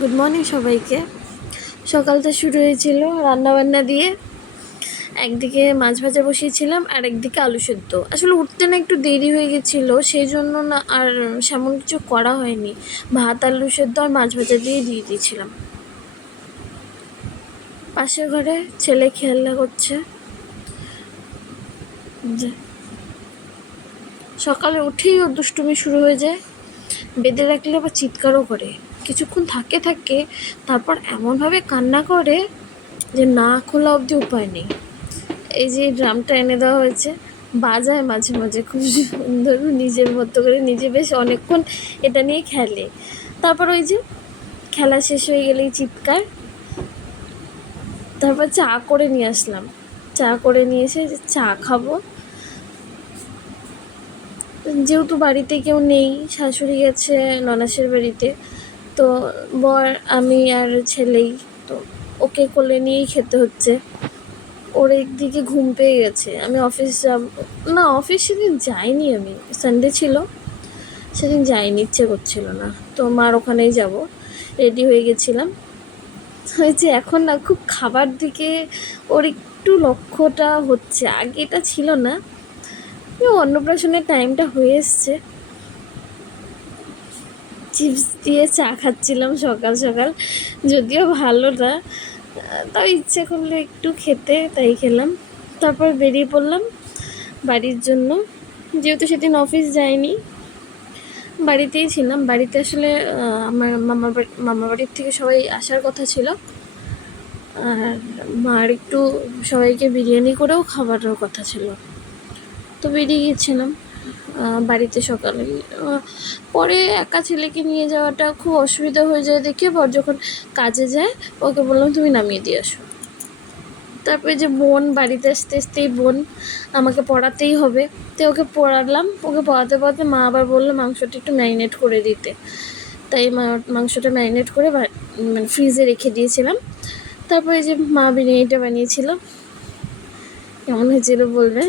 Good morning সবাইকে। সকালটা শুরু হয়েছিল রান্নাবান্না দিয়ে। একদিকে মাছ ভাজা বসিয়েছিলাম আর একদিকে আলু সেদ্ধ। আসলে উঠতে না একটু দেরি হয়ে গেছিলো, সেই জন্য না আর সেমন কিছু করা হয়নি। ভাত, আলু সেদ্ধ আর মাছ ভাজা দিয়ে দিয়েছিলাম। পাশের ঘরে ছেলে খেলা করছে। সকালে উঠেই ওর দুষ্টুমি শুরু হয়ে যায়। বেঁধে রাখলে আবার চিৎকারও করে। কিছুক্ষণ থাকে, তারপর এমনভাবে কান্না করে যে না খোলা অবধি উপায় নেই। এই যে ড্রামটা এনে দেওয়া হয়েছে, বাজায় মাঝে মাঝে খুব সুন্দর, নিজের মতো করে নিজে বেশ অনেকক্ষণ এটা নিয়ে খেলে। তারপর ওই যে খেলা শেষ হয়ে গেলেই চিৎকার। তারপর চা করে নিয়ে আসলাম, চা করে নিয়ে এসে চা খাবো। যেহেতু বাড়িতে কেউ নেই, শাশুড়ি গেছে ননাসের বাড়িতে, তো বর, আমি আর ছেলেই, তো ওকে কোলে নিয়েই খেতে হচ্ছে। ওর একদিকে ঘুম পেয়ে গেছে, আমি অফিস যাব না, অফিস সেদিন যাইনি, আমি সানডে ছিল সেদিন যাইনি, ইচ্ছে করছিল না, তো মার ওখানেই যাব। রেডি হয়ে গেছিলাম। হয়েছে এখন না খুব খাবার দিকে ওর একটু লক্ষ্যটা হচ্ছে, আগে এটা ছিল না। অন্নপ্রাশনের টাইমটা হয়ে এসছে, চিপস দিয়ে চা খাচ্ছিলাম সকাল সকাল, যদিও ভালো না, তাও ইচ্ছে করলো একটু খেতে, তাই খেলাম। তারপর বেরিয়ে পড়লাম বাড়ির জন্য। যেহেতু সেদিন অফিস যাইনি, বাড়িতেই ছিলাম। বাড়িতে আসলে আমার মামা বাড়ির থেকে সবাই আসার কথা ছিল, আর মার একটু সবাইকে বিরিয়ানি করেও খাবারের কথা ছিল, তো বেরিয়ে গিয়েছিলাম বাড়িতে সকালে। পরে একা ছেলেকে নিয়ে যাওয়াটা খুব অসুবিধা হয়ে যায় দেখে, পর যখন কাজে যায় ওকে বললাম তুমি নামিয়ে দিয়ে আসো। তারপরে যে বোন বাড়িতে আসতে আসতেই বোন আমাকে পড়াতেই হবে, তো ওকে পড়ালাম। ওকে পড়াতে পড়াতে মা আবার বললো মাংসটা একটু ম্যারিনেট করে দিতে, তাই মাংসটা ম্যারিনেট করে মানে ফ্রিজে রেখে দিয়েছিলাম। তারপরে যে মা বিরিয়ানিটা বানিয়েছিল, কেমন হয়েছিল বলবে।